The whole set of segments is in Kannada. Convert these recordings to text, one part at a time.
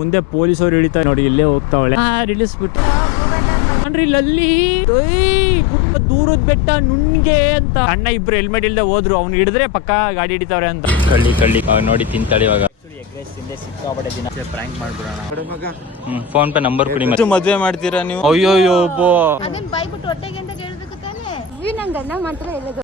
ಮುಂದೆ ಪೊಲೀಸರು ಹಿಡಿತಾರೆ ನೋಡಿ, ಇಲ್ಲೇ ಹೋಗ್ತಾವಳೆ. ರಿಲಿಸ್ಬಿಟ್ಟು ನೋಡ್ರಿ ಲಲ್ಲಿ ದೂರದ ಬೆಟ್ಟ ನುಣ್ಗೆ ಅಂತ. ಅಣ್ಣ ಇಬ್ರು ಹೆಲ್ಮೆಟ್ ಇಲ್ದೆ ಹೋದ್ರು, ಅವ್ನು ಹಿಡಿದ್ರೆ ಪಕ್ಕ ಗಾಡಿ ಹಿಡಿತಾವ್ರೆ ಅಂತ. ಕಳ್ಳಿ ನೋಡಿ ತಿಂತಾಳೆ ಇವಾಗ. ಸಿಕ್ಕಾಪಟ್ಟೆ ದಿನ ಪ್ರ್ಯಾಂಕ್ ಮಾಡ್ಬಿಡೋಣ. ಫೋನ್ ಪೇ ನಂಬರ್ ಕೊಡಿ. ಮದುವೆ ಮಾಡ್ತೀರಾ ನೀವು? ಅಯ್ಯೋ ಬಾಯ್ಬಿಟ್ಟು ಹೊಟ್ಟೆಗೆ ಅಂತ ಕೇಳಬೇಕು ತಾನೆ. ನಂಗೆ ಅನ್ನ ಮಾತ್ರ ಹೇಳೋದು.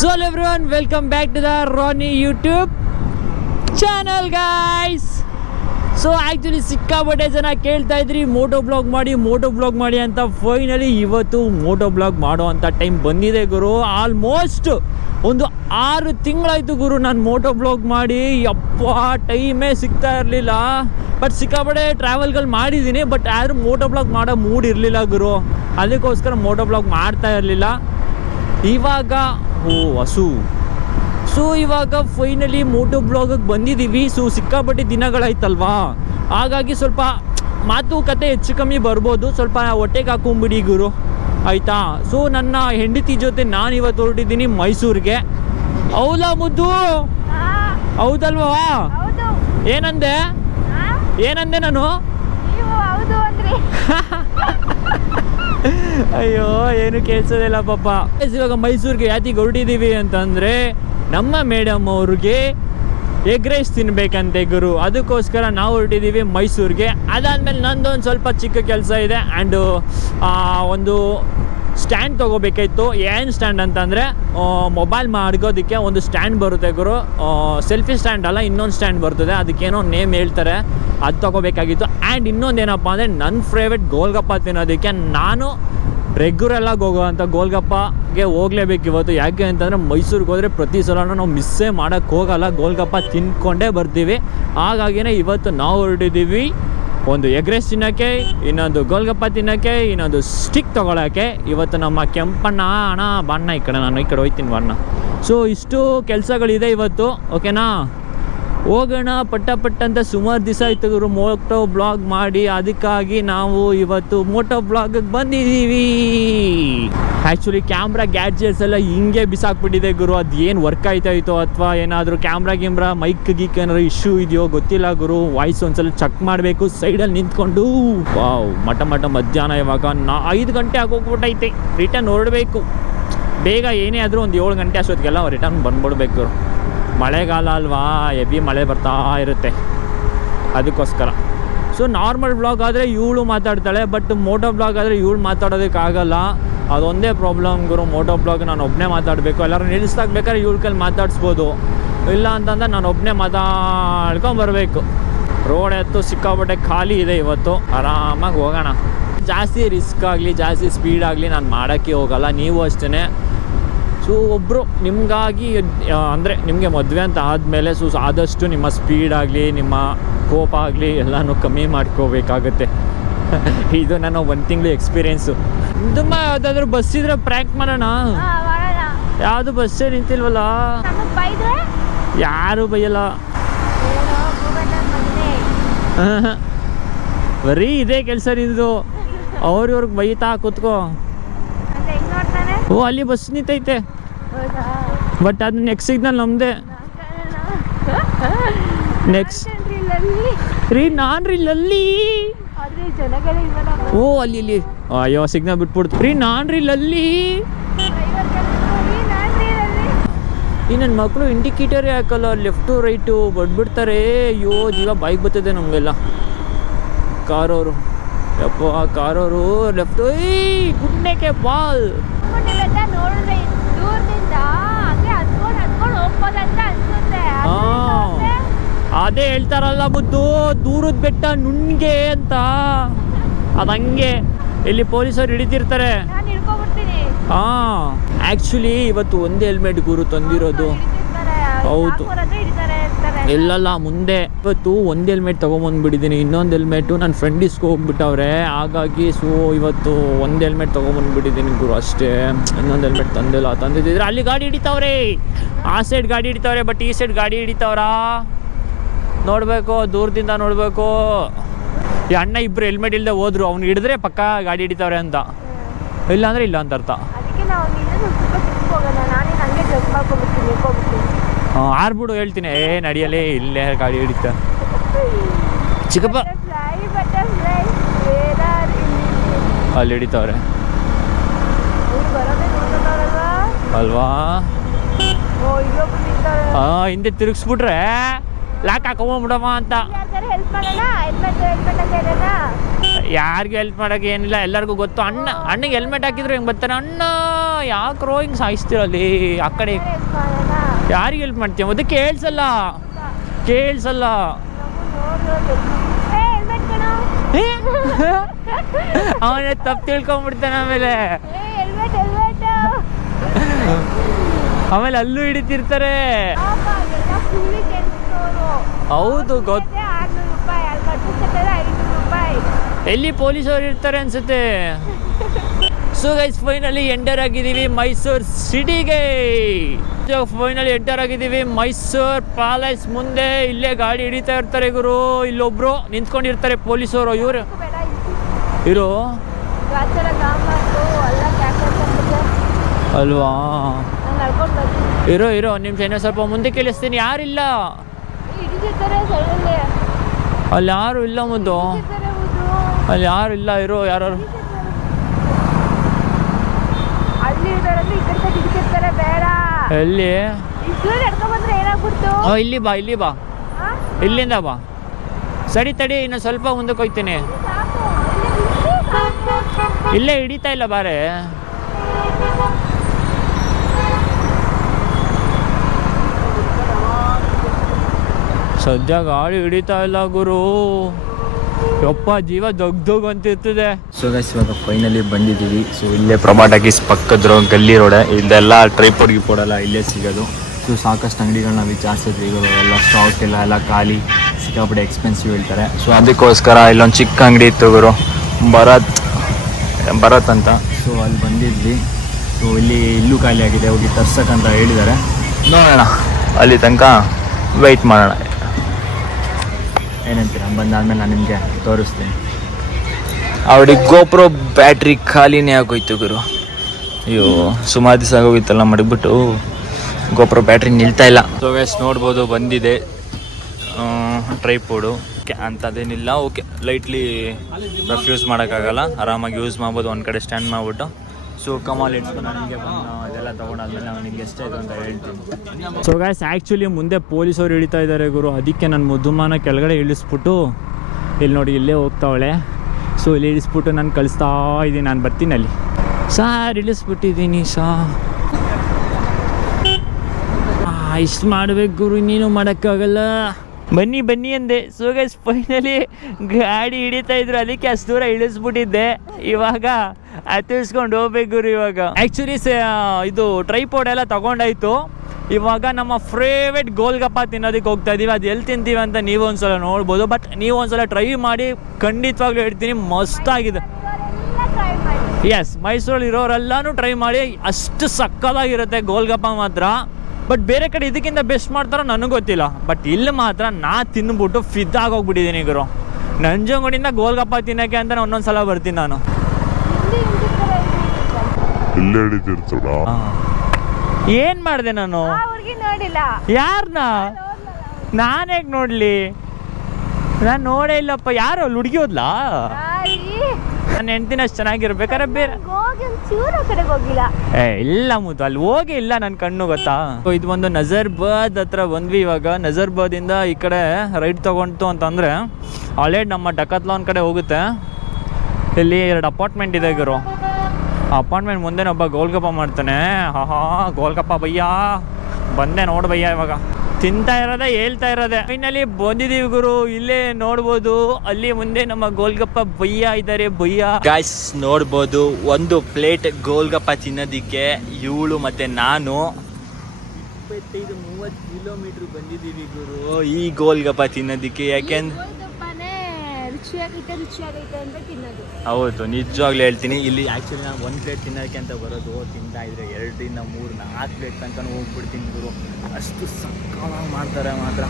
So hello everyone, welcome back to the Ronnie YouTube channel guys. So actually ಸಿಕ್ಕಾಪಟ್ಟೆ ಜನ ಕೇಳ್ತಾ ಇದ್ರಿ ಮೋಟೋ ಬ್ಲಾಗ್ ಮಾಡಿ ಅಂತ. ಫೈನಲಿ ಇವತ್ತು ಮೋಟೋ ಬ್ಲಾಗ್ ಮಾಡೋ ಅಂಥ ಟೈಮ್ ಬಂದಿದೆ ಗುರು. ಆಲ್ಮೋಸ್ಟ್ ಒಂದು 6 ತಿಂಗಳಾಯಿತು ಗುರು ನಾನು ಮೋಟೋ ಬ್ಲಾಗ್ ಮಾಡಿ. ಟೈಮೇ ಸಿಗ್ತಾ ಇರಲಿಲ್ಲ. ಬಟ್ ಸಿಕ್ಕಾಪಟ್ಟೆ ಟ್ರಾವೆಲ್ಗಳು ಮಾಡಿದ್ದೀನಿ, ಬಟ್ ಆದರೂ ಮೋಟೋ ಬ್ಲಾಗ್ ಮಾಡೋ ಮೂಡ್ ಇರಲಿಲ್ಲ ಗುರು. ಅದಕ್ಕೋಸ್ಕರ ಮೋಟೋ ಬ್ಲಾಗ್ ಮಾಡ್ತಾ ಇರಲಿಲ್ಲ. ಇವಾಗ ಹಸು. ಸೊ ಇವಾಗ ಫೈನಲಿ ಮೋಟೋ ಬ್ಲಾಗಿಗೆ ಬಂದಿದ್ದೀವಿ. ಸೊ ಸಿಕ್ಕಾಪಟ್ಟೆ ದಿನಗಳಾಯ್ತಲ್ವಾ, ಹಾಗಾಗಿ ಸ್ವಲ್ಪ ಮಾತುಕತೆ ಹೆಚ್ಚು ಕಮ್ಮಿ ಬರ್ಬೋದು. ಸ್ವಲ್ಪ ಹೊಟ್ಟೆಗೆ ಹಾಕೊಂಬಿಡಿ ಗುರು, ಆಯಿತಾ. ಸೊ ನನ್ನ ಹೆಂಡತಿ ಜೊತೆ ನಾನು ಇವತ್ತು ಹೊರಟಿದ್ದೀನಿ ಮೈಸೂರಿಗೆ. ಹೌದಾ ಮುದ್ದು? ಹೌದಲ್ವಾ? ಏನಂದೆ ನಾನು? ಅಯ್ಯೋ ಏನು ಕೇಳಿಸೋದಿಲ್ಲ ಪಾಪ. ಇವಾಗ ಮೈಸೂರಿಗೆ ಯಾತಿಗೆ ಹೊರಟಿದ್ದೀವಿ ಅಂತಂದರೆ ನಮ್ಮ ಮೇಡಮ್ ಅವ್ರಿಗೆ ಎಗ್ ರೈಸ್ ತಿನ್ಬೇಕಂತೆ ಗುರು. ಅದಕ್ಕೋಸ್ಕರ ನಾವು ಹೊರಟಿದ್ದೀವಿ ಮೈಸೂರಿಗೆ. ಅದಾದಮೇಲೆ ನಂದೊಂದು ಸ್ವಲ್ಪ ಚಿಕ್ಕ ಕೆಲಸ ಇದೆ. ಆ್ಯಂಡ್ ಒಂದು ಸ್ಟ್ಯಾಂಡ್ ತೊಗೋಬೇಕಾಯ್ತು. ಏನು ಸ್ಟ್ಯಾಂಡ್ ಅಂತಂದರೆ ಮೊಬೈಲ್ ಮಡಗೋದಕ್ಕೆ ಒಂದು ಸ್ಟ್ಯಾಂಡ್ ಬರುತ್ತೆ ಗುರು. ಸೆಲ್ಫಿ ಸ್ಟ್ಯಾಂಡ್ ಅಲ್ಲ, ಇನ್ನೊಂದು ಸ್ಟ್ಯಾಂಡ್ ಬರ್ತದೆ, ಅದಕ್ಕೇನೋ ನೇಮ್ ಹೇಳ್ತಾರೆ, ಅದು ತೊಗೋಬೇಕಾಗಿತ್ತು. ಆ್ಯಂಡ್ ಇನ್ನೊಂದೇನಪ್ಪ ಅಂದರೆ ನನ್ನ ಫೇವ್ರೆಟ್ ಗೋಲ್ಗಪ್ಪ ತಿನ್ನೋದಕ್ಕೆ ನಾನು ರೆಗ್ಯುಲರಾಗಿ ಹೋಗೋವಂಥ ಗೋಲ್ಗಪ್ಪಗೆ ಹೋಗಲೇಬೇಕು ಇವತ್ತು. ಯಾಕೆ ಅಂತಂದರೆ ಮೈಸೂರಿಗೆ ಹೋದರೆ ಪ್ರತಿ ಸಲ ನಾವು ಮಿಸ್ಸೇ ಮಾಡೋಕ್ಕೆ ಹೋಗಲ್ಲ, ಗೋಲ್ಗಪ್ಪ ತಿನ್ಕೊಂಡೇ ಬರ್ತೀವಿ. ಹಾಗಾಗಿನೇ ಇವತ್ತು ನಾವು ಹೊರಟಿದ್ದೀವಿ ಒಂದು ಎಗ್ ರೈಸ್ ತಿನ್ನೋಕ್ಕೆ, ಇನ್ನೊಂದು ಗೋಲ್ಗಪ್ಪ ತಿನ್ನೋಕ್ಕೆ, ಇನ್ನೊಂದು ಸ್ಟಿಕ್ ತೊಗೊಳಕ್ಕೆ. ಇವತ್ತು ನಮ್ಮ ಕೆಂಪಣ್ಣ ಅಣ್ಣ ಬಣ್ಣ ಈ ಕಡೆ, ನಾನು ಈ ಕಡೆ ಹೋಗ್ತೀನಿ ಬಣ್ಣ. ಸೊ ಇಷ್ಟು ಕೆಲಸಗಳಿದೆ ಇವತ್ತು, ಓಕೆನಾ. ಹೋಗೋಣ ಪಟ್ಟ ಅಂತ. ಸುಮಾರು ದಿವಸ ಆಯ್ತು ಗುರು ಮೋಟೋ ಬ್ಲಾಗ್ ಮಾಡಿ. ಅದಕ್ಕಾಗಿ ನಾವು ಇವತ್ತು ಮೋಟೋ ಬ್ಲಾಗಿಗೆ ಬಂದಿದ್ದೀವಿ. ಆ್ಯಕ್ಚುಲಿ ಕ್ಯಾಮ್ರಾ ಗ್ಯಾಡ್ಜೆಟ್ಸ್ ಎಲ್ಲ ಹಿಂಗೆ ಬಿಸಾಕ್ಬಿಟ್ಟಿದೆ ಗುರು. ಅದು ಏನು ವರ್ಕ್ ಆಯ್ತಾಯಿತೋ ಅಥವಾ ಏನಾದರೂ ಕ್ಯಾಮ್ರಾ ಮೈಕ್ ಗೀಕ್ ಏನಾದ್ರು ಇಶ್ಯೂ ಇದೆಯೋ ಗೊತ್ತಿಲ್ಲ ಗುರು. ವಾಯ್ಸ್ ಒಂದ್ಸಲ ಚೆಕ್ ಮಾಡಬೇಕು ಸೈಡಲ್ಲಿ ನಿಂತ್ಕೊಂಡು. ವಾವ್ ಮಠ ಮಧ್ಯಾಹ್ನ ಇವಾಗ 5 ಗಂಟೆ ಆಗೋಗ್ಬಿಟ್ಟೈತೆ. ರಿಟರ್ನ್ ಹೊರಡಬೇಕು ಬೇಗ. ಏನೇ ಆದರೂ ಒಂದು 7 ಗಂಟೆ ಅಷ್ಟೊತ್ತಿಗೆಲ್ಲ ರಿಟರ್ನ್ ಬಂದ್ಬಿಡ್ಬೇಕು. ಮಳೆಗಾಲ ಅಲ್ವಾ, ಹೆವಿ ಮಳೆ ಬರ್ತಾ ಇರುತ್ತೆ, ಅದಕ್ಕೋಸ್ಕರ. ಸೊ ನಾರ್ಮಲ್ ಬ್ಲಾಗ್ ಆದರೆ ಇವಳು ಮಾತಾಡ್ತಾಳೆ, ಬಟ್ ಮೋಟೋ ಬ್ಲಾಗ್ ಆದರೆ ಇವಳು ಮಾತಾಡೋದಕ್ಕಾಗಲ್ಲ. ಅದೊಂದೇ ಪ್ರಾಬ್ಲಮ್ ಗುರು. ಮೋಟೋ ಬ್ಲಾಗ್ ನಾನು ಒಬ್ಬನೇ ಮಾತಾಡಬೇಕು. ಎಲ್ಲರೂ ನಿಲ್ಲಿಸ್ದಾಗಬೇಕಾದ್ರೆ ಇವಳ ಕೈಲಿ ಮಾತಾಡಿಸ್ಬೋದು, ಇಲ್ಲ ಅಂತಂದ್ರೆ ನಾನು ಒಬ್ಬನೇ ಮಾತಾಡ್ಕೊಂಬರ್ಬೇಕು. ರೋಡ್ ಎತ್ತು ಸಿಕ್ಕಾಪಟ್ಟೆ ಖಾಲಿ ಇದೆ ಇವತ್ತು. ಆರಾಮಾಗಿ ಹೋಗೋಣ. ಜಾಸ್ತಿ ರಿಸ್ಕ್ ಆಗಲಿ ಜಾಸ್ತಿ ಸ್ಪೀಡ್ ಆಗಲಿ ನಾನು ಮಾಡೋಕ್ಕೆ ಹೋಗಲ್ಲ, ನೀವು ಅಷ್ಟೇ. ಸೊ ಒಬ್ಬರು ನಿಮಗಾಗಿ ಅಂದರೆ ನಿಮಗೆ ಮದುವೆ ಅಂತ ಆದಮೇಲೆ ಸೊ ಆದಷ್ಟು ನಿಮ್ಮ ಸ್ಪೀಡ್ ಆಗಲಿ ನಿಮ್ಮ ಕೋಪ ಆಗಲಿ ಎಲ್ಲನೂ ಕಮ್ಮಿ ಮಾಡ್ಕೋಬೇಕಾಗತ್ತೆ. ಇದು ನನ್ನ 1 ತಿಂಗಳು ಎಕ್ಸ್ಪೀರಿಯೆನ್ಸು. ತುಂಬ ಯಾವುದಾದ್ರೂ ಬಸ್ ಇದ್ರೆ ಪ್ರ್ಯಾಂಕ್ ಮಾಡೋಣ. ಯಾವುದು ಬಸ್ಸೇ ನಿಂತಿಲ್ವಲ್ಲ. ಯಾರು ಬೈಯಲ್ಲ. ಬರೀ ಇದೇ ಕೆಲಸ ನಿಂದು. ಅವ್ರಿವ್ರಿಗೆ ಬೈತಾ ಕೂತ್ಕೋ. ಓ ಅಲ್ಲಿ ಬಸ್ ನಿಂತೈತೆ, ಬಟ್ ಅದು ನೆಕ್ಸ್ಟ್ ಸಿಗ್ನಲ್ ನಮ್ಮದೇ. ನೆಕ್ಸ್ಟ್ ನಾನ್ರಿ ಲಲ್ಲಿ. ಓ ಅಲ್ಲಿ ಅಯ್ಯೋ ಸಿಗ್ನಲ್ ಬಿಟ್ಬಿಡ್ತು. ನಾನ್ರಿ ಲಲ್ಲಿ. ಈ ನನ್ನ ಮಕ್ಕಳು ಇಂಡಿಕೇಟರೇ ಹಾಕಲ್ಲ, ಲೆಫ್ಟು ರೈಟು ಬಡ್ಬಿಡ್ತಾರೆ. ಅಯ್ಯೋ ಜೀವ ಬೈಕ್ ಬರ್ತದೆ ನಮಗೆಲ್ಲ. ಕಾರವರು ಯಪ್ಪ, ಕಾರವರು ಲೆಫ್ಟು ಗುಡ್ನೆಕ್ಕೆ ಬಾಲ್. ಅದೇ ಹೇಳ್ತಾರಲ್ಲ ಮುದ್ದು, ದೂರದ ಬೆಟ್ಟ ನುಣ್ಗೆ ಅಂತ. ಅದಂಗೆ ಇಲ್ಲಿ ಪೊಲೀಸರು ಹಿಡಿತಿರ್ತಾರೆ. ಆ್ಯಕ್ಚುಲಿ ಇವತ್ತು ಒಂದೇ ಹೆಲ್ಮೆಟ್ ಗುರು ತಂದಿರೋದು. ಹೌದು, ಇಲ್ಲಲ್ಲ ಮುಂದೆ. ಇವತ್ತು ಒಂದು ಹೆಲ್ಮೆಟ್ ತೊಗೊಂಬಂದ್ಬಿಟ್ಟಿದ್ದೀನಿ, ಇನ್ನೊಂದು ಹೆಲ್ಮೆಟು ನನ್ನ ಫ್ರೆಂಡ್ ಹೋಗ್ಬಿಟ್ಟವ್ರೆ. ಹಾಗಾಗಿ ಸೊ ಇವತ್ತು ಒಂದು ಹೆಲ್ಮೆಟ್ ತೊಗೊಂಬಂದ್ಬಿಟ್ಟಿದ್ದೀನಿ ಗುರು ಅಷ್ಟೇ. ಇನ್ನೊಂದು ಹೆಲ್ಮೆಟ್ ತಂದಿದ್ದರೆ ಅಲ್ಲಿ ಗಾಡಿ ಹಿಡಿತಾವ್ರೆ. ಆ ಸೈಡ್ ಗಾಡಿ ಹಿಡಿತಾವ್ರೆ, ಬಟ್ ಈ ಸೈಡ್ ಗಾಡಿ ಹಿಡಿತಾವ್ರಾ ನೋಡಬೇಕು, ದೂರದಿಂದ ನೋಡಬೇಕು. ಈ ಅಣ್ಣ ಇಬ್ಬರು ಹೆಲ್ಮೆಟ್ ಇಲ್ಲದೆ ಹೋದ್ರು, ಅವ್ನು ಹಿಡಿದ್ರೆ ಪಕ್ಕ ಗಾಡಿ ಹಿಡಿತಾವ್ರೆ ಅಂತ. ಇಲ್ಲ ಅಂದರೆ ಇಲ್ಲ ಅಂತ ಅರ್ಥ. ಆರ್ಬಿಡು ಹೇಳ್ತೀನಿ. ನಡಿಯಲೇ ಇಲ್ಲೇ ಗಾಡಿ ಹಿಡಿತ ಚಿಕ್ಕಪ್ಪ ಅಲ್ಲಿ ಹಿಡಿತವ್ರೆ ಅಲ್ವಾ. ಹಿಂದೆ ತಿರುಗಿಸ್ಬಿಟ್ರೆ ಲಾಕ್ ಹಾಕೊಂಡ್ಬಿಡಮ್ಮ ಅಂತ. ಯಾರಿಗೂ ಹೆಲ್ಪ್ ಮಾಡೋಕೆ ಏನಿಲ್ಲ, ಎಲ್ಲರಿಗೂ ಗೊತ್ತು. ಅಣ್ಣಗೆ ಹೆಲ್ಮೆಟ್ ಹಾಕಿದ್ರೆ ಹೆಂಗೆ ಬರ್ತಾನೆ, ಅಣ್ಣ ಯಾಕ್ರೋ ಹಿಂಗೆ ಸಾಯಿಸ್ತಿರಲ್ಲಿ ಆ ಕಡೆ. ಯಾರಿಗೆ ಹೆಲ್ಪ್ ಮಾಡ್ತೀಯ ಮತ್ತೆ? ಕೇಳಿಸಲ್ಲ ಅವನೇ ತಪ್ಪು ತಿಳ್ಕೊಂಡ್ಬಿಡ್ತಾನೆ. ಆಮೇಲೆ ಅಲ್ಲೂ ಹಿಡಿತಿರ್ತಾರೆ. ಹೌದು ಗೊತ್ತು. ಎಲ್ಲಿ ಪೊಲೀಸವ್ರು ಇರ್ತಾರೆ ಅನ್ಸುತ್ತೆ. ಸೊ ಗೈಸ್ ಫೈನಲಿ ಎಂಟರ್ ಆಗಿದ್ದೀವಿ ಮೈಸೂರು ಸಿಟಿಗೆ. ಫೈನಲಿ ಎಂಟರ್ ಆಗಿದ್ದೀವಿ ಮೈಸೂರು ಪ್ಯಾಲೇಸ್ ಮುಂದೆ. ಇಲ್ಲೇ ಗಾಡಿ ಹಿಡಿತಾ ಇರ್ತಾರೆ ಗುರು. ಇಲ್ಲೊಬ್ರು ನಿಂತ್ಕೊಂಡಿರ್ತಾರೆ ಪೊಲೀಸವರು. ಇರು ಅಲ್ವಾ. ಇರೋ ಒಂದು ನಿಮಿಷ, ಇನ್ನೂ ಸ್ವಲ್ಪ ಮುಂದೆ ಕೇಳಿಸ್ತೀನಿ. ಯಾರಿಲ್ಲ ಅಲ್ಲಿ, ಯಾರು ಇಲ್ಲ ಮುದ್ದು ಅಲ್ಲಿ, ಯಾರು ಇಲ್ಲ. ಇರೋ ಯಾರು ಎಲ್ಲಿ? ಇಲ್ಲಿ ಬಾ ಇಲ್ಲಿಂದ ಬಾ. ಸರಿ ತಡಿ, ಇನ್ನು ಸ್ವಲ್ಪ ಮುಂದಕ್ಕೆ ಹೋಗ್ತೀನಿ. ಇಲ್ಲೇ ಹಿಡಿತಾ ಇಲ್ಲ ಬಾರೆ. ಸದ್ಯ ಗಾಡಿ ಹಿಡಿತಾ ಇಲ್ಲ ಗುರು. ಯಪ್ಪ ಜೀವ ದೊಗ್ ಅಂತಿರ್ತದೆ. ಸೊ ಗೈಸ್ ಇವಾಗ ಫೈನಲಿ ಬಂದಿದ್ದೀವಿ. ಸೊ ಇಲ್ಲೇ ಪ್ರಭಾ ಟಾಕೀಸ್ ಪಕ್ಕದ ಗಲ್ಲಿ ರೋಡೆ. ಇದೆಲ್ಲ ಟ್ರೈಪೋಡ್ ಗಿಪೋಡೆಲ್ಲ ಇಲ್ಲೇ ಸಿಗೋದು. ಸೊ ಸಾಕಷ್ಟು ಅಂಗಡಿಗಳನ್ನ ವಿಚಾರಿಸಿದ್ವಿ. ಇವರು ಎಲ್ಲ ಸ್ಟಾಕ್ ಎಲ್ಲ ಖಾಲಿ, ಸಿಕ್ಕಾಪಟ್ಟೆ ಎಕ್ಸ್ಪೆನ್ಸಿವ್ ಹೇಳ್ತಾರೆ. ಸೊ ಅದಕ್ಕೋಸ್ಕರ ಇಲ್ಲೊಂದು ಚಿಕ್ಕ ಅಂಗಡಿ ಇತ್ತು ಗುರು, ಭರತ್ ಅಂತ. ಸೊ ಅಲ್ಲಿ ಬಂದಿದ್ವಿ. ಸೊ ಇಲ್ಲೂ ಖಾಲಿ ಆಗಿದೆ, ಹೋಗಿ ತರ್ಸಕ್ಕಂತ ಹೇಳಿದ್ದಾರೆ. ನೋಡೋಣ, ಅಲ್ಲಿ ತನಕ ವೆಯ್ಟ್ ಮಾಡೋಣ. ಏನಂತೀರ? ಬಂದಾದ್ಮೇಲೆ ನಾನು ನಿಮಗೆ ತೋರಿಸ್ತೀನಿ. ಅವಳಿಗೆ ಗೋಪ್ರೋ ಬ್ಯಾಟ್ರಿ ಖಾಲಿನೇ ಆಗೋಯ್ತು ಗುರು. ಅಯ್ಯೋ ಸುಮಾರು ದಿವಸ ಆಗೋಗಿತ್ತಲ್ಲ ಮಡಗ್ಬಿಟ್ಟು, ಗೋಪ್ರೋ ಬ್ಯಾಟ್ರಿ ನಿಲ್ತಾ ಇಲ್ಲ. ಸೊ ಗೈಸ್ ನೋಡ್ಬೋದು ಬಂದಿದೆ tripod. ಅಂಥದ್ದೇನಿಲ್ಲ, okay lightly rough use ಮಾಡೋಕ್ಕಾಗಲ್ಲ, ಆರಾಮಾಗಿ ಯೂಸ್ ಮಾಡ್ಬೋದು ಒಂದು ಕಡೆ ಸ್ಟ್ಯಾಂಡ್ ಮಾಡಿಬಿಟ್ಟು. ಸೊ ಕಮಾಲ್ ಇಟ್ಕೊಂಡು ನನಗೆ ಇದೆಲ್ಲ ತೊಗೊಂಡಾದ್ಮೇಲೆ ನಾನು ನಿಮ್ಗೆ ಎಷ್ಟಾಯಿತು ಅಂತ ಹೇಳ್ತೀನಿ. ಸೊ ಗೈಸ್ ಆ್ಯಕ್ಚುಲಿ ಮುಂದೆ ಪೊಲೀಸವ್ರು ಹಿಡಿತಾ ಇದ್ದಾರೆ ಗುರು. ಅದಕ್ಕೆ ನನ್ನ ಮುದ್ದುಮಾನ ಕೆಳಗಡೆ ಇಳಿಸ್ಬಿಟ್ಟು ಇಲ್ಲಿ ನೋಡಿ ಇಲ್ಲೇ ಹೋಗ್ತಾವಳೆ. ಸೊ ಇಲ್ಲಿ ಇಳಿಸ್ಬಿಟ್ಟು ನಾನು ಕಳಿಸ್ತಾ ಇದ್ದೀನಿ. ನಾನು ಬರ್ತೀನಿ ಅಲ್ಲಿ. ಸಾರ್ ಇಳಿಸ್ಬಿಟ್ಟಿದ್ದೀನಿ ಇಷ್ಟು ಮಾಡ್ಬೇಕು ಗುರು, ಇನ್ನೇನು ಮಾಡೋಕ್ಕಾಗಲ್ಲ. ಬನ್ನಿ ಅಂದೆ. ಸೊ ಗೈಸ್ ಫೈನಲಿ ಗಾಡಿ ಹಿಡಿತಾ ಇದ್ರು, ಅದಕ್ಕೆ ಅಷ್ಟು ದೂರ ಇಳಿಸ್ಬಿಟ್ಟಿದ್ದೆ. ಇವಾಗ ಹತ್ತಿಸ್ಕೊಂಡು ಹೋಗ್ಬೇಕು ಗುರು. ಇವಾಗ ಆ್ಯಕ್ಚುಲಿ ಇದು ಟ್ರೈಪೋಡ್ ಎಲ್ಲ ತಗೊಂಡಾಯ್ತು. ಇವಾಗ ನಮ್ಮ ಫೇವ್ರೇಟ್ ಗೋಲ್ಗಪ್ಪ ತಿನ್ನೋದಕ್ಕೆ ಹೋಗ್ತಾ ಇದೀವಿ. ಅದು ಎಲ್ಲಿ ತಿಂತೀವಿ ಅಂತ ನೀವು ಒಂದ್ಸಲ ನೋಡ್ಬೋದು. ಬಟ್ ನೀವು ಒಂದ್ಸಲ ಟ್ರೈ ಮಾಡಿ, ಖಂಡಿತವಾಗ್ಲೂ ಹೇಳ್ತೀನಿ ಮಸ್ತಾಗಿದೆ. ಎಸ್, ಮೈಸೂರಲ್ಲಿ ಇರೋರೆಲ್ಲಾನು ಟ್ರೈ ಮಾಡಿ, ಅಷ್ಟು ಸಕ್ಕತ್ತಾಗಿರುತ್ತೆ ಗೋಲ್ಗಪ್ಪ ಮಾತ್ರ. ಬಟ್ ಬೇರೆ ಕಡೆ ಇದಕ್ಕಿಂತ ಬೆಸ್ಟ್ ಮಾಡ್ತಾರೋ ನನಗೆ ಗೊತ್ತಿಲ್ಲ. ಬಟ್ ಇಲ್ಲಿ ಮಾತ್ರ ನಾ ತಿನ್ಬಿಟ್ಟು ಫಿದ್ದಾಗೋಗ್ಬಿಟ್ಟಿದ್ದೀನಿ ಗುರು. ನಂಜನಗೂಡಿಂದ ಗೋಲ್ಗಪ್ಪ ತಿನ್ನೋಕ್ಕೆ ಅಂತ ಒಂದೊಂದ್ಸಲ ಬರ್ತೀನಿ ನಾನು. ಏನ್ ಮಾಡಿದೆ ನಾನು? ಯಾರನ್ನ? ನಾನು ಹೇಗೆ ನೋಡ್ಲಿ? ನಾನು ನೋಡೇ ಇಲ್ಲಪ್ಪ. ಯಾರು ಅಲ್ಲಿ ಹುಡುಗಿ ಹೋದ್ಲಾ? ನನ್ನ ಹೆಂಡ್ತಿನ ಅಷ್ಟು ಚೆನ್ನಾಗಿರ್ಬೇಕಾರೆ ಬೇರೆ ಇಲ್ಲ ಮುದ್ದು, ಅಲ್ಲಿ ಹೋಗಿ ಇಲ್ಲ ನನ್ನ ಕಣ್ಣು ಗೊತ್ತಾ. ಇದು ಒಂದು ನಜರ್ಬಾದ್ ಹತ್ರ ಬಂದ್ವಿ. ಇವಾಗ ನಜರ್ಬಾದಿಂದ ಈ ಕಡೆ ರೈಟ್ ತಗೊಂತು ಅಂತಂದ್ರೆ ಆಲ್ರೆಡಿ ನಮ್ಮ ಡಕತ್ಲಾನ್ ಕಡೆ ಹೋಗುತ್ತೆ. ಇಲ್ಲಿ 2 ಅಪಾರ್ಟ್ಮೆಂಟ್ ಇದೆ ಗುರು. ಆ ಅಪಾರ್ಟ್ಮೆಂಟ್ ಮುಂದೆ ಒಬ್ಬ ಗೋಲ್ಗಪ್ಪ ಮಾಡ್ತಾನೆ. ಗೋಲ್ಗಪ್ಪ ಭಯ್ಯ ಬಂದೆ ನೋಡು ಭಯ್ಯ. ಇವಾಗ ತಿಂತಾ ಇರೋದೆ, ಹೇಳ್ತಾ ಇರೋದೆ. ಫೈನಲಿ ಬಂದಿದ್ದೀವಿ ಗುರು. ಇಲ್ಲೇ ನೋಡ್ಬೋದು, ಅಲ್ಲಿ ಮುಂದೆ ನಮ್ಮ ಗೋಲ್ಗಪ್ಪ ಭಯ್ಯ ಇದ್ದಾರೆ. ಭಯ್ಯ ಗಾಯ್ಸ್ ನೋಡ್ಬೋದು, ಒಂದು ಪ್ಲೇಟ್ ಗೋಲ್ಗಪ್ಪ ತಿನ್ನೋದಿಕ್ಕೆ ಇವಳು ಮತ್ತೆ ನಾನು 25-30 ಕಿಲೋಮೀಟರ್ ಬಂದಿದ್ದೀವಿ ಗುರು ಈ ಗೋಲ್ಗಪ್ಪ ತಿನ್ನೋದಿಕ್ಕೆ. ಯಾಕೆಂದ್ರೆ ಹೌದು, ನಿಜವಾಗ್ಲೂ ಹೇಳ್ತೀನಿ. ಇಲ್ಲಿ ಆ್ಯಕ್ಚುಲಿ ನಾನು 1 ಪ್ಲೇಟ್ ತಿನ್ನೋದಕ್ಕೆ ಅಂತ ಬರೋದು. ತಿಂತಾ ಇದ್ರೆ 2-3-4 ಪ್ಲೇಟ್ ತನಕ ಹೋಗ್ಬಿಡ್ತೀನಿ ಗುರು. ಅಷ್ಟು ಸಕ್ಕತ್ತಾಗಿ ಮಾಡ್ತಾರೆ ಮಾತ್ರ.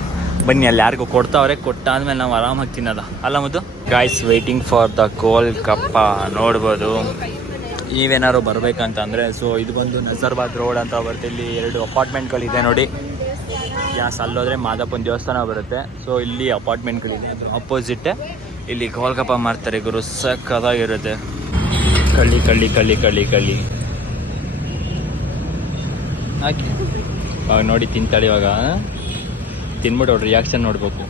ಬನ್ನಿ, ಅಲ್ಲಿ ಯಾರಿಗೂ ಕೊಡ್ತಾವ್ರೆ, ಕೊಟ್ಟಾದ್ಮೇಲೆ ನಾವು ಆರಾಮಾಗಿ ತಿನ್ನೋದ ಅಲ್ಲ ಮುದ್ದು. Guys waiting for the golgappa ನೋಡ್ಬೋದು. ನೀವೇನಾದ್ರು ಬರ್ಬೇಕಂತಂದರೆ, ಸೊ ಇದು ಬಂದು ನಜರ್ಬಾದ್ ರೋಡ್ ಅಂತ ಬರುತ್ತೆ. ಇಲ್ಲಿ 2 ಅಪಾರ್ಟ್ಮೆಂಟ್ಗಳಿದೆ ನೋಡಿ. ಯಾಸ್ ಅಲ್ಲೋದ್ರೆ ಮಾದಪ್ಪನ ದೇವಸ್ಥಾನ ಬರುತ್ತೆ. ಸೊ ಇಲ್ಲಿ ಅಪಾರ್ಟ್ಮೆಂಟ್ಗಳಿದೆ, ಅದ್ರ ಅಪೋಸಿಟ್ಟೆ ಇಲ್ಲಿ ಗೋಲ್ಗಪ್ಪ ಮಾಡ್ತಾರೆ ಗುರು, ಸಕ್ಕದಾಗಿರುತ್ತೆ. ಕಳ್ಳಿ ಕಳ್ಳಿ ಕಳ್ಳಿ ಕಳ್ಳಿ ಕಳ್ಳಿ ಹಾಕಿ ಅವಾಗ ನೋಡಿ ತಿಂತಾಳೆ. ಇವಾಗ ತಿನ್ಬಿಟ್ಟು ಅವ್ರ ರಿಯಾಕ್ಷನ್ ನೋಡ್ಬೇಕು.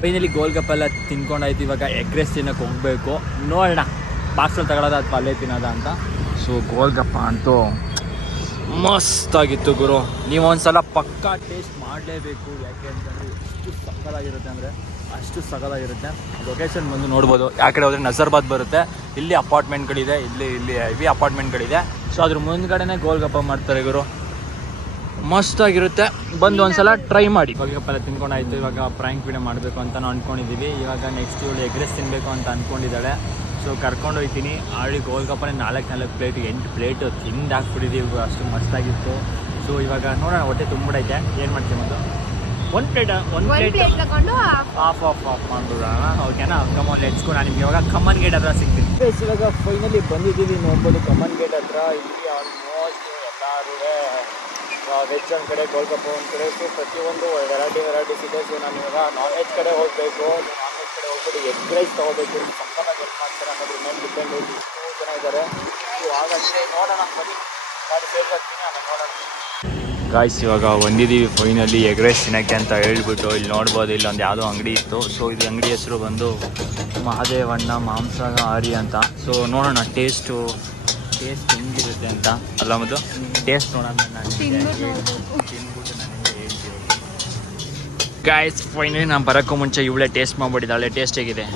ಫೈನಲಿ ಗೋಲ್ಗಪ್ಪ ಎಲ್ಲ ತಿನ್ಕೊಂಡಾಯ್ತು. ಇವಾಗ ಎಗ್ ರೈಸ್ ತಿನ್ನೋಕೆ ಹೋಗ್ಬೇಕು. ನೋಡೋಣ ಬಾಕ್ಸಲ್ಲಿ ತಗೊಳ್ಳೋದ ಅಥವಾ ಅಲ್ಲೇ ತಿನ್ನೋದ ಅಂತ. ಸೊ ಗೋಲ್ಗಪ್ಪ ಅಂತೂ ಮಸ್ತಾಗಿತ್ತು ಗುರು, ನೀವು ಒಂದ್ಸಲ ಪಕ್ಕಾ ಟೇಸ್ಟ್ ಮಾಡಲೇಬೇಕು. ಯಾಕೆ ಅಂತಂದರೆ ಎಷ್ಟು ಸಕ್ಕದಾಗಿರುತ್ತೆ ಅಂದರೆ ಅಷ್ಟು ಸಕ್ಕದಾಗಿರುತ್ತೆ. ಲೊಕೇಶನ್ ಬಂದು ನೋಡ್ಬೋದು. ಆ ಕಡೆ ಹೋದರೆ ನಜರ್ಬಾದ್ ಬರುತ್ತೆ, ಇಲ್ಲಿ ಅಪಾರ್ಟ್ಮೆಂಟ್ಗಳಿದೆ, ಇಲ್ಲಿ ಹೆವಿ ಅಪಾರ್ಟ್ಮೆಂಟ್ಗಳಿದೆ. ಸೊ ಅದ್ರ ಮುಂದ್ಗಡೆನೇ ಗೋಲ್ಗಪ್ಪ ಮಾಡ್ತಾರೆ ಗುರು, ಮಸ್ತಾಗಿರುತ್ತೆ. ಬಂದು ಒಂದ್ಸಲ ಟ್ರೈ ಮಾಡಿ. ಗೋಲ್ಗಪ್ಪ ಎಲ್ಲ ತಿನ್ಕೊಂಡಾಯ್ತು. ಇವಾಗ ಪ್ರಾಂಕ್ ವಿಡಿಯೋ ಮಾಡಬೇಕು ಅಂತ ನಾವು ಅಂದ್ಕೊಂಡಿದ್ದೀವಿ. ಇವಾಗ ನೆಕ್ಸ್ಟ್ ಇವಳು ಎಗ್ ರೈಸ್ ತಿನ್ನಬೇಕು ಅಂತ ಅಂದ್ಕೊಂಡಿದ್ದಾಳೆ. ಸೊ ಕರ್ಕೊಂಡು ಹೋಗ್ತೀನಿ. ಆಳಿ ಗೋಲ್ಗಪ್ಪನೇ 4 ಪ್ಲೇಟ್ 8 ಪ್ಲೇಟ್ ತಿಂದು ಹಾಕ್ಬಿಟ್ಟಿದ್ದೀವಿ, ಅಷ್ಟು ಮಸ್ತಾಗಿತ್ತು. ಸೊ ಇವಾಗ ನೋಡೋಣ, ಹೊಟ್ಟೆ ತುಂಬಿಡೈತೆ, ಏನು ಮಾಡ್ತೀವಿ ಅದು ಒಂದು ಪ್ಲೇಟ್ ತಗೊಂಡು ಆಫ್ ಮಾಡ್ಬಿಡೋಣ. ಓಕೆನಾ? Come on let's go. ನಾನು ನಿಮ್ಗೆ ಇವಾಗ ಕಮ್ಮನ್ ಗೇಟ್ ಹತ್ರ ಸಿಗ್ತೀನಿ. ಇವಾಗ ಫೈನಲಿ ಬಂದಿದ್ದೀವಿ, ನೋಡ್ಬೋದು ಕಮ್ಮನ್ ಗೇಟ್ ಹತ್ರ. ಇಲ್ಲಿ ಆಲ್ಮೋಸ್ಟ್ ಎಲ್ಲರೂ ವೆಜ್ ಒಂದು ಕಡೆ, ಗೋಲ್ಗಪ್ಪ ಒಂದು ಕಡೆ. ಸೊ ಪ್ರತಿಯೊಂದು ವೆರೈಟೀಸ್ ಇದೆ. ಸೊ ನಾನು ಇವಾಗ ನಾನ್ ವೆಜ್ ಕಡೆ ಹೋಗಬೇಕು. ನಾನ್ ವೆಜ್ ಕಡೆ ಹೋಗ್ಬಿಟ್ಟು ಎಗ್ ರೈಸ್ ತೊಗೋಬೇಕು. ಸಕ್ಕತ್ತಾಗಿ ಹೆಲ್ಪ್ ಮಾಡ್ತಾರೆ ಅನ್ನೋದ್ರ ಮೇಲೆ ಡಿಪೆಂಡ್. ಎಷ್ಟು ಜನ ಇದ್ದಾರೆ. ಸೊ ಹಾಗಾದರೆ ನೋಡೋಣ, ಬನ್ನಿ ಗಾಡಿ ಸೇಫ್ ಆಗ್ತೀನಿ, ಆಮೇಲೆ ನೋಡೋಣ. ಗಾಯ್ಸ್ ಇವಾಗ ಬಂದಿದ್ದೀವಿ ಫೈನಲಿ ಎಗ್ ರೈಸ್ ತಿನ್ನೋಕ್ಕೆ ಅಂತ ಹೇಳ್ಬಿಟ್ಟು. ಇಲ್ಲಿ ನೋಡ್ಬೋದು, ಇಲ್ಲೊಂದು ಯಾವುದೋ ಅಂಗಡಿ ಇತ್ತು. ಸೊ ಇದು ಅಂಗಡಿ ಹೆಸರು ಬಂದು ಮಹಾದೇವಣ್ಣ ಮಾಂಸಾಹಾರಿ ಅಂತ. ಸೊ ನೋಡೋಣ ಟೇಸ್ಟ್ ಹೆಂಗಿರುತ್ತೆ ಅಂತ. ಅಲ್ಲ ಮತ್ತು ಟೇಸ್ಟ್ ನೋಡೋಣ. ನಾನು ತಿಂದ್ಬಿಟ್ಟು ನನಗೆ ಹೇಳ್ತೀವಿ. ಗಾಯ್ಸ್ ಫೈನಲಿ ನಾನು ಬರೋಕ್ಕೂ ಮುಂಚೆ ಇವಳೇ ಟೇಸ್ಟ್ ಮಾಡಿಬಿಟ್ಟಿದ್ದಾಳೆ. ಟೇಸ್ಟ್ ಹೇಗಿದೆ?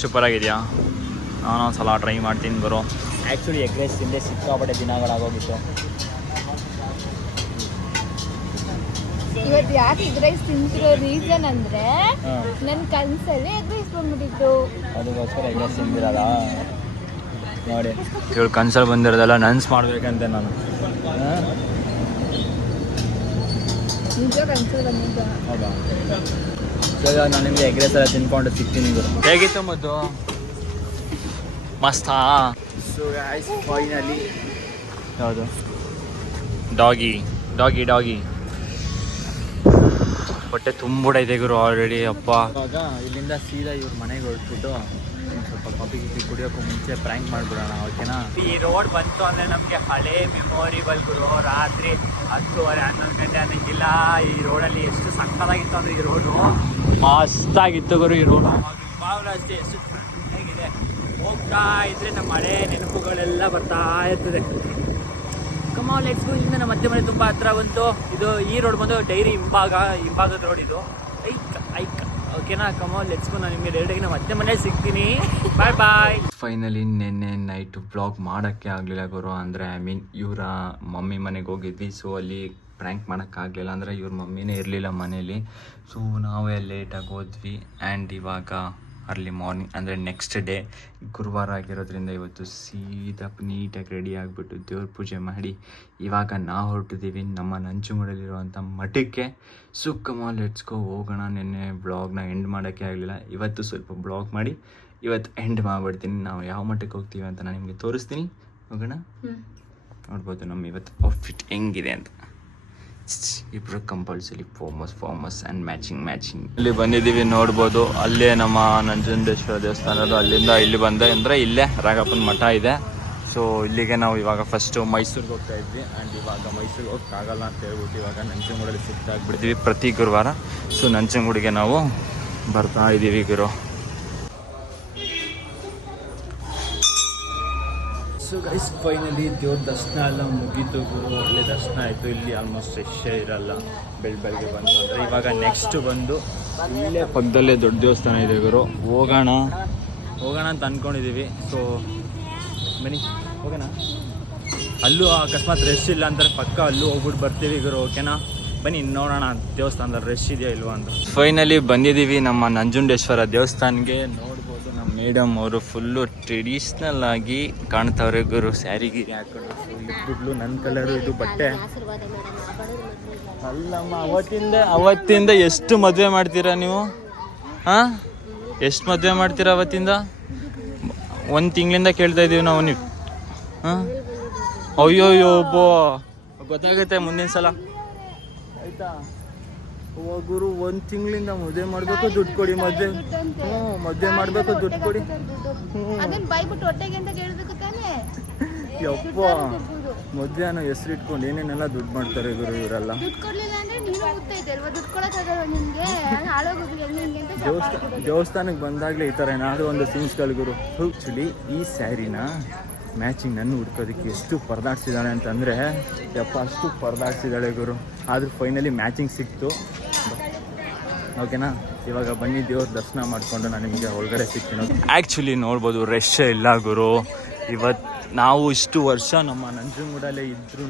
ಸೂಪರ್ ಆಗಿದೆಯಾ? ನಾನು ಒಂದು ಸಲ ಟ್ರೈ ಮಾಡ್ತೀನಿ ಬರೋ. ಆ್ಯಕ್ಚುಲಿ ಎಗ್ ರೈಸ್ ತಿಂದೆ ಸಿಕ್ಕಾಪಟ್ಟೆ ದಿನಗಳಾಗೋಗಿತ್ತು. ಇವತ್ತು ಯಾಕೆ ಎಗ್ ರೈಸ್ ತಿಂತಿರೋ ರೀಸನ್ ಅಂದ್ರೆ ನನ್ನ ಕನ್ಸಲ್ಲಿ ಎಗ್ ರೈಸ್ ಬಂದ್ಬಿಟ್ಟಿತ್ತು, ಅದಕ್ಕೋಸ್ಕರ ಎಗ್ ರೈಸ್ ತಿಂದಿರಲ್ಲ. ನೋಡಿ ಇವಳು ಕನ್ಸಲ್ಲಿ ಬಂದಿರೋದಲ್ಲ ನನ್ಸ್ ಮಾಡ್ಬೇಕಂತೆ ನಾನು. ನಿಜ ಕನ್ಸಲ್ಲಿ ಬಂದಿದ್ದ. ಹೌದಾ? ಸೊ ನಾನು ನಿಮಗೆ ಎಗ್ ರೈಸ್ ಎಲ್ಲ ತಿನ್ಕೊಂಡು ಸಿಗ್ತೀನಿ ಗುರು. ಹೇಗಿತ್ತು ಮತ್ತು ಮಸ್ತಾ? ಸೊ ಗೈಸ್ ಫೈನಲಿ ಯಾವುದು ಡಾಗಿ ಹೊಟ್ಟೆ ತುಂಬಿಡೈತೆ ಗುರು ಆಲ್ರೆಡಿ. ಅಪ್ಪ ಇವಾಗ ಇಲ್ಲಿಂದ ಸೀದಾ ಇವ್ರ ಮನೆಗೆ ಹೊರಟ್ಬಿಟ್ಟು ಸ್ವಲ್ಪ ಕಾಫಿ ಕುಡಿಯೋಕ್ಕೂ ಮುಂಚೆ ಪ್ರ್ಯಾಂಕ್ ಮಾಡಿಬಿಡೋಣ, ಓಕೆನಾ? ಈ ರೋಡ್ ಬಂತು ಅಂದರೆ ನಮಗೆ ಹಳೇ ಮೆಮೊರಿಬಲ್ ಗುರು. ರಾತ್ರಿ 10:30-11 ಗಂಟೆ ಅನ್ನೋಕ್ಕಿಲ್ಲ. ಈ ರೋಡಲ್ಲಿ ಎಷ್ಟು ಸಕ್ಕತ್ತಾಗಿತ್ತು ಅಂದರೆ ಈ ರೋಡು ಮಸ್ತಾಗಿತ್ತು ಗುರು. ಈ ರೋಡು ಇವಾಗಲೂ ಅಷ್ಟೇ ಎಷ್ಟು ಚೆನ್ನಾಗಿದೆ. ಹೋಗ್ತಾ ಇದ್ರೆ ನಮ್ಮ ಹಳೆ ನೆನಪುಗಳೆಲ್ಲ ಬರ್ತಾ ಇರ್ತದೆ. Come on let's go. ಇಲ್ಲಿಂದ ನಮ್ಮ ಮತ್ತೆ ಮನೆ ತುಂಬ ಹತ್ರ ಬಂತು. ಇದು ಈ ರೋಡ್ ಬಂದು ಡೈರಿ ಹಿಂಭಾಗದ ರೋಡ್ ಇದು. ಐಕ್ ಓಕೆನಾ? Come on let's go. ನಾನು ನಿಮಗೆ ಡೈರೆಕ್ಟಾಗಿ ನಮ್ಮ ಮತ್ತೆ ಮನೇಲಿ ಸಿಗ್ತೀನಿ. ಬಾಯ್. ಫೈನಲಿ ನಿನ್ನೆ ನೈಟ್ ವ್ಲಾಗ್ ಮಾಡೋಕ್ಕೆ ಆಗಲಿಲ್ಲ ಗುರು. ಅಂದರೆ ಇವರ ಮಮ್ಮಿ ಮನೆಗೆ ಹೋಗಿದ್ವಿ. ಸೊ ಅಲ್ಲಿ ಪ್ರ್ಯಾಂಕ್ ಮಾಡೋಕ್ಕಾಗಲಿಲ್ಲ, ಅಂದರೆ ಇವ್ರ ಮಮ್ಮಿನೇ ಇರಲಿಲ್ಲ ಮನೇಲಿ. ಸೊ ನಾವೇ ಲೇಟಾಗಿ ಹೋದ್ವಿ. ಆ್ಯಂಡ್ ಇವಾಗ ಅರ್ಲಿ ಮಾರ್ನಿಂಗ್ ಅಂದರೆ ನೆಕ್ಸ್ಟ್ ಡೇ ಗುರುವಾರ ಆಗಿರೋದ್ರಿಂದ ಇವತ್ತು ಸೀದಾ ನೀಟಾಗಿ ರೆಡಿ ಆಗಿಬಿಟ್ಟು ದೇವ್ರ ಪೂಜೆ ಮಾಡಿ ಇವಾಗ ನಾವು ಹೊರಟಿದ್ದೀವಿ ನಮ್ಮ ನಂಜನಗೂಡಲ್ಲಿರುವಂಥ ಮಠಕ್ಕೆ. ಸೊ ಕಮಾನ್ ಲೆಟ್ಸ್ ಗೋ ಹೋಗೋಣ. ನಿನ್ನೆ ಬ್ಲಾಗ್ನ ಎಂಡ್ ಮಾಡೋಕ್ಕೆ ಆಗಲಿಲ್ಲ, ಇವತ್ತು ಸ್ವಲ್ಪ ಬ್ಲಾಗ್ ಮಾಡಿ ಇವತ್ತು ಎಂಡ್ ಮಾಡಿಬಿಡ್ತೀನಿ. ನಾವು ಯಾವ ಮಠಕ್ಕೆ ಹೋಗ್ತೀವಿ ಅಂತ ನಾನು ನಿಮಗೆ ತೋರಿಸ್ತೀನಿ. ಹೋಗೋಣ. ನೋಡ್ಬೋದು ನಮ್ಮ ಇವತ್ತು ಔಟ್ಫಿಟ್ ಹೆಂಗಿದೆ ಅಂತ. ಇಬ್ಬರು ಕಂಪಲ್ಸರಿ ಫಾರ್ಮಸ್ ಆ್ಯಂಡ್ ಮ್ಯಾಚಿಂಗ್. ಇಲ್ಲಿ ಬಂದಿದ್ದೀವಿ ನೋಡ್ಬೋದು. ಅಲ್ಲೇ ನಮ್ಮ ನಂಜುಂಡೇಶ್ವರ ದೇವಸ್ಥಾನದ್ದು. ಅಲ್ಲಿಂದ ಇಲ್ಲಿ ಬಂದೆ ಅಂದರೆ ಇಲ್ಲೇ ರಾಘಪ್ಪನ ಮಠ ಇದೆ. ಸೊ ಇಲ್ಲಿಗೆ ನಾವು ಇವಾಗ ಫಸ್ಟು ಮೈಸೂರಿಗೆ ಹೋಗ್ತಾ ಇದ್ವಿ. ಆ್ಯಂಡ್ ಇವಾಗ ಮೈಸೂರಿಗೆ ಹೋಗೋಕ್ಕಾಗಲ್ಲ ಅಂತ ಹೇಳ್ಬಿಟ್ಟು ಇವಾಗ ನಂಜನಗೂಡಲ್ಲಿ ಶಿಫ್ಟ್ ಆಗಿಬಿಡ್ತೀವಿ ಪ್ರತಿ ಗುರುವಾರ. ಸೊ ನಂಜನಗೂಡಿಗೆ ನಾವು ಬರ್ತಾ ಇದ್ದೀವಿ ಗುರು. ಸೊ ಗೈಸ್ ಫೈನಲಿ ದೇವ್ರ ದರ್ಶನ ಎಲ್ಲ ಮುಗೀತು ಗುರು. ಒಳ್ಳೆ ದರ್ಶನ ಆಯಿತು. ಇಲ್ಲಿ ಆಲ್ಮೋಸ್ಟ್ ಫ್ರೆಶ್ಶೇ ಇರಲ್ಲ ಬೆಳಗ್ಗೆ ಬಂತು ಅಂದರೆ. ಇವಾಗ ನೆಕ್ಸ್ಟ್ ಬಂದು ಇಲ್ಲೇ ಪಕ್ಕದಲ್ಲೇ ದೊಡ್ಡ ದೇವಸ್ಥಾನ ಇದೆ ಗುರು. ಹೋಗೋಣ ಅಂತ ಅಂದ್ಕೊಂಡಿದ್ದೀವಿ. ಸೊ ಬನ್ನಿ ಹೋಗೋಣ. ಅಲ್ಲೂ ಅಕಸ್ಮಾತ್ ರಶ್ ಇಲ್ಲ ಅಂತಾರೆ ಪಕ್ಕ ಅಲ್ಲೂ ಹೋಗ್ಬಿಟ್ಟು ಬರ್ತೀವಿ ಗುರು, ಓಕೆನಾ? ಬನ್ನಿ ನೋಡೋಣ ದೇವಸ್ಥಾನದಲ್ಲಿ ರಶ್ ಇದೆಯಾ ಇಲ್ವಾ ಅಂತ. ಫೈನಲಿ ಬಂದಿದ್ದೀವಿ ನಮ್ಮ ನಂಜುಂಡೇಶ್ವರ ದೇವಸ್ಥಾನಕ್ಕೆ. ನೋಡ್ಬೋದು ನಮ್ಮ ಮೇಡಮ್ ಅವರು ಫುಲ್ಲು ಟ್ರೆಡಿಷ್ನಲ್ ಆಗಿ ಕಾಣ್ತಾವ್ರೆ ಗುರು. ಸ್ಯಾರಿ ಗೀರಿ ಹಾಕೊಂಡು ಇಟ್ಬಿಟ್ಲು. ನನ್ನ ಕಲರು ಇದು ಬಟ್ಟೆ ಅಲ್ಲಮ್ಮ. ಅವತ್ತಿಂದ ಎಷ್ಟು ಮದುವೆ ಮಾಡ್ತೀರಾ ನೀವು? ಹಾಂ, ಎಷ್ಟು ಮದುವೆ ಮಾಡ್ತೀರಾ ಅವತ್ತಿಂದ? 1 ತಿಂಗಳಿಂದ ಕೇಳ್ತಾ ಇದ್ದೀವಿ ನಾವು. ನೀವು ಹಾಂ, ಅಯ್ಯೋ ಗೊತ್ತಾಗುತ್ತೆ ಮುಂದಿನ ಸಲ. ಆಯ್ತಾ ಗುರು ಒಂದು ತಿಂಗಳಿಂದ ಮದುವೆ ಮಾಡಬೇಕು ದುಡ್ಡು ಕೊಡಿ ಮದುವೆ ಮದುವೆ ಮಾಡಬೇಕು ದುಡ್ಡು ಕೊಡಿ ಅದನ್ನ ಬೈಬಿಟ್ಟು ಹೊಟ್ಟೆಗೆ ಅಂತ ಕೇಳಬೇಕು ತಾನೇ. ಯಪ್ಪ ಮದುವೆ ಅನ್ನೋ ಹೆಸರು ಇಟ್ಕೊಂಡು ಏನೇನೆಲ್ಲ ದುಡ್ಡು ಮಾಡ್ತಾರೆ ಗುರು ಇವರೆಲ್ಲ. ದುಡ್ಡು ಕೊಡ್ಲಿಲ್ಲ ಅಂದ್ರೆ ನೀನು ಗೊತ್ತೈತೆ ಅಲ್ವಾ, ದುಡ್ಡು ಕೊಡೋಕ್ಕಾಗಲ್ಲ ನಿನ್ಗೆ, ಹಾಳೋಗೋದು ಹೆಂಗೆ ಅಂತ. ದೇವಸ್ಥಾನಕ್ಕೆ ಬಂದಾಗಲೇ ಈ ಥರ ಏನಾದರೂ ಒಂದು ಸೀನ್ಸ್ಗಳು ಗುರು. ಆ್ಯಕ್ಚುಲಿ ಈ ಸ್ಯಾರಿನ ಮ್ಯಾಚಿಂಗ್ ನನ್ನ ಹುಡ್ಕೋದಕ್ಕೆ ಎಷ್ಟು ಪರದಾಡ್ಸಿದ್ದಾಳೆ ಅಂತಂದರೆ ಯಪ್ಪ ಅಷ್ಟು ಪರದಾಡ್ಸಿದ್ದಾಳೆ ಗುರು. ಆದರೂ ಫೈನಲಿ ಮ್ಯಾಚಿಂಗ್ ಸಿಕ್ತು. ಓಕೆನಾ, ಇವಾಗ ಬನ್ನಿ ದೇವ್ರ ದರ್ಶನ ಮಾಡಿಕೊಂಡು ನಾನು ನಿಮಗೆ ಒಳಗಡೆ ಸಿಗ್ತೀನಿ. ಆ್ಯಕ್ಚುಲಿ ನೋಡ್ಬೋದು ರಶ್ ಇಲ್ಲ ಗುರು. ಇವತ್ತು ನಾವು ಇಷ್ಟು ವರ್ಷ ನಮ್ಮ ನಂಜನಗೂಡಲ್ಲೇ ಇದ್ರೂ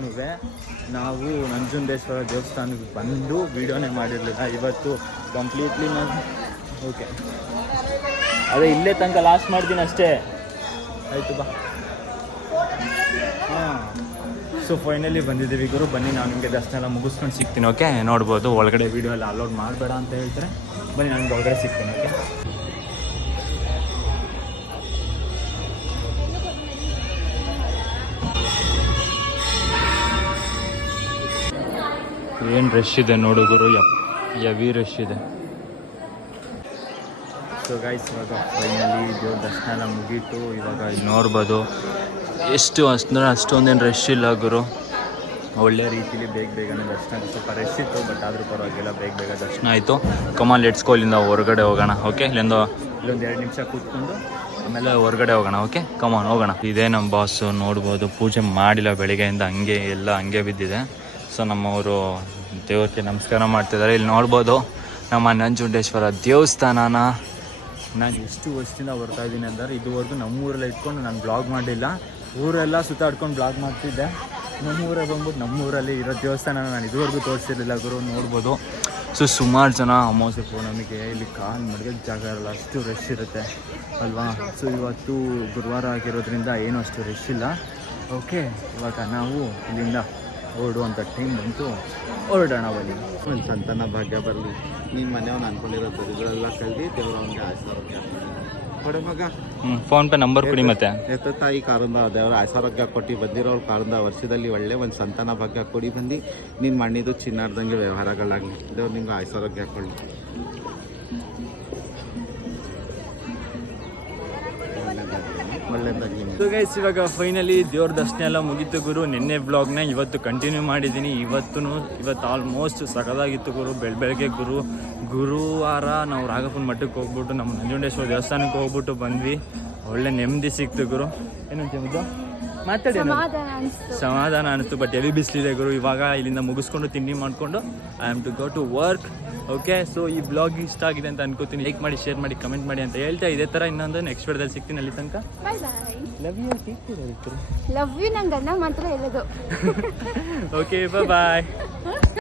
ನಾವು ನಂಜುಂಡೇಶ್ವರ ದೇವಸ್ಥಾನಕ್ಕೆ ಬಂದು ವೀಡಿಯೋನೇ ಮಾಡಿರಲಿಲ್ಲ. ಇವತ್ತು ಕಂಪ್ಲೀಟ್ಲಿ ನಾನು ಓಕೆ ಅದೇ ಇಲ್ಲೇ ತನಕ ಲಾಸ್ಟ್ ಮಾಡ್ತೀನಿ ಅಷ್ಟೇ. ಆಯಿತು ಬಾ. ಹಾಂ, ಸೊ ಫೈನಲಿ ಬಂದಿದ್ದೀವಿ ಗುರು. ಬನ್ನಿ ನಾನು ನಿಮಗೆ ದರ್ಶನ ಎಲ್ಲ ಮುಗಿಸ್ಕೊಂಡು ಸಿಗ್ತೀನಿ. ಓಕೆ, ನೋಡ್ಬೋದು ಒಳಗಡೆ ವೀಡಿಯೋ ಎಲ್ಲ ಅಲೋಡ್ ಮಾಡಬೇಡ ಅಂತ ಹೇಳ್ತಾರೆ. ಬನ್ನಿ ನಾನು ಒಳಗಡೆ ಸಿಗ್ತೀನಿ. ಓಕೆ, ಏನು ರಶ್ ಇದೆ ನೋಡು ಗುರು, ಹೆವಿ ರಶ್ ಇದೆ. ಸೊ ಗೈಸ್, ಇವಾಗ ಫೈನಲಿ ದೇವ್ರ ದರ್ಶನ ಎಲ್ಲ ಮುಗೀತು. ಇವಾಗ ಇಲ್ಲಿ ನೋಡ್ಬೋದು ಎಷ್ಟು ಅಂದರೆ ಅಷ್ಟೊಂದೇನು ರಶ್ ಇಲ್ಲ ಗುರು. ಒಳ್ಳೆ ರೀತಿಲಿ ಬೇಗನೆ ದರ್ಶನ. ಸ್ವಲ್ಪ ರಶ್ ಇತ್ತು, ಬಟ್ ಆದರೂ ಪರವಾಗಿಲ್ಲ, ಬೇಗ ದರ್ಶನ ಆಯಿತು. ಕಮಾನ್ ಲೆಟ್ಸ್ ಗೋ, ಇಲ್ಲಿಂದ ಹೊರಗಡೆ ಹೋಗೋಣ. ಓಕೆ, ಇಲ್ಲೊಂದು 2 ನಿಮಿಷ ಕೂತ್ಕೊಂಡು ಆಮೇಲೆ ಹೊರಗಡೆ ಹೋಗೋಣ. ಓಕೆ, ಕಮಾನ್ ಹೋಗೋಣ. ಇದೇ ನಮ್ಮ ಬಾಸು. ನೋಡ್ಬೋದು ಪೂಜೆ ಮಾಡಿಲ್ಲ ಬೆಳಿಗ್ಗೆಯಿಂದ, ಹಂಗೆ ಬಿದ್ದಿದೆ. ಸೊ ನಮ್ಮವರು ದೇವ್ರಿಗೆ ನಮಸ್ಕಾರ ಮಾಡ್ತಿದ್ದಾರೆ. ಇಲ್ಲಿ ನೋಡ್ಬೋದು ನಮ್ಮ ನಂಜುಂಡೇಶ್ವರ ದೇವಸ್ಥಾನನ ನಾನು ಎಷ್ಟು ವರ್ಷದಿಂದ ಬರ್ತಾಯಿದ್ದೀನಿ ಅಂದರೆ ಇದುವರೆಗೂ ನಮ್ಮೂರಲ್ಲೇ ಇಟ್ಕೊಂಡು ನಾನು ಬ್ಲಾಗ್ ಮಾಡಿಲ್ಲ. ಊರೆಲ್ಲ ಸುತ್ತಾಡ್ಕೊಂಡು ಬ್ಲಾಗ್ ಮಾಡ್ತಿದ್ದೆ. ನಮ್ಮೂರೇ ಬಂದ್ಬಿಟ್ಟು ನಮ್ಮೂರಲ್ಲಿ ಇರೋ ದೇವಸ್ಥಾನ ನಾನು ಇದುವರೆಗೂ ತೋರಿಸಿರಲಿಲ್ಲ ಗುರು. ನೋಡ್ಬೋದು. ಸೊ ಸುಮಾರು ಜನ ಅಮಾವಾಸ್ಯೆ ಪೌರ್ಣಮಿಗೆ ಇಲ್ಲಿ ಕಾಲು ಮಡಗಕ್ಕೆ ಜಾಗ ಇರಲ್ಲ, ಅಷ್ಟು ರಶ್ ಇರುತ್ತೆ ಅಲ್ವಾ. ಸೊ ಇವತ್ತು ಗುರುವಾರ ಆಗಿರೋದ್ರಿಂದ ಏನೂ ಅಷ್ಟು ರಶ್ ಇಲ್ಲ. ಓಕೆ, ಇವಾಗ ನಾವು ಇಲ್ಲಿಂದ ಹೊರಡುವಂಥ ಟೈಮ್ ಬಂತು. ಹೊರಡೋಣ ಬನ್ನಿ. ಒಂದು ಸಂತಾನ ಭಾಗ್ಯ ಬರಲಿ. ನಿಮ್ಮ ಮನೆಯವ್ನು ಅನ್ಕೊಂಡಿರೋ ದರಿದ್ರೆಲ್ಲ ಕಲ್ದಿ ದೇವ್ರ ಅವ್ನಿಗೆ ಆಯುಸಾರೋಗ್ಯ ಕೊಡು ಮಗ. ಫೋನ್ ಪೇ ನಂಬರ್ ಕೊಡಿ. ಮತ್ತೆ ಎತ್ತ ತಾಯಿ ಕಾರಿಂದ ದೇವರ ಆಯುಸಾರೋಗ್ಯ ಕೊಟ್ಟು ಬಂದಿರೋರು ಕಾರಿಂದ ವರ್ಷದಲ್ಲಿ ಒಳ್ಳೆ ಒಂದು ಸಂತಾನ ಭಾಗ್ಯ ಕೊಡಿ ಬಂದು ನಿನ್ನ ಮಣ್ಣಿದು ಚಿನ್ನಾರ್ದಂಗೆ ವ್ಯವಹಾರಗಳಾಗಲಿ. ದೇವ್ರು ನಿಮ್ಗೆ ಆಯುಸಾರೋಗ್ಯ ಕೊಡಲಿ. ಒಳ್ಳೆಯದಾಗಲಿ. ಸೊ ಗೈಸ್, ಇವಾಗ ಫೈನಲಿ ದೇವ್ರ ದರ್ಶನ ಎಲ್ಲ ಮುಗೀತು ಗುರು. ನಿನ್ನೆ ಬ್ಲಾಗ್ನ ಇವತ್ತು ಕಂಟಿನ್ಯೂ ಮಾಡಿದ್ದೀನಿ. ಇವತ್ತು ಆಲ್ಮೋಸ್ಟ್ ಸಖತ್ತಾಗಿತ್ತು ಗುರು. ಬೆಳಗ್ಗೆ ಗುರುವಾರ ನಾವು ರಾಘಪ್ಪನ ಮಠಕ್ಕೆ ಹೋಗ್ಬಿಟ್ಟು ನಮ್ಮ ನಂಜುಂಡೇಶ್ವರ ದೇವಸ್ಥಾನಕ್ಕೆ ಹೋಗ್ಬಿಟ್ಟು ಬಂದ್ವಿ. ಒಳ್ಳೆ ನೆಮ್ಮದಿ ಸಿಕ್ತು ಗುರು. ಏನಂತ ಮಾತಾಡಿ, ಸಮಾಧಾನ ಅನಿಸ್ತು. ಬಟ್ ಎಲ್ಲಿ ಬಿಸಿಲಿದೆ ಗುರು. ಇವಾಗ ಇಲ್ಲಿಂದ ಮುಗಿಸ್ಕೊಂಡು ತಿಂಡಿ ಮಾಡಿಕೊಂಡು I am to go to work. Okay, so ಈ ಬ್ಲಾಗ್ ಇಷ್ಟ ಆಗಿದೆ ಅಂತ ಅನ್ಕೋತೀನಿ. ಲೈಕ್ ಮಾಡಿ, ಶೇರ್ ಮಾಡಿ, ಕಮೆಂಟ್ ಮಾಡಿ ಅಂತ ಹೇಳ್ತಾ ಇದೇ ಥರ ಇನ್ನೊಂದು ನೆಕ್ಸ್ಟ್ ವಿಡಿಯೋದಲ್ಲಿ ಸಿಗ್ತೀನಿ. ಅಲ್ಲಿ ತನಕ ಲವ್ ಯು. ಲವ್ ಯು ನಂಗೆ ಅನ್ನ ಮಾತ್ರ ಹೇಳೋದು. ಓಕೆ, ಬಾಯ್.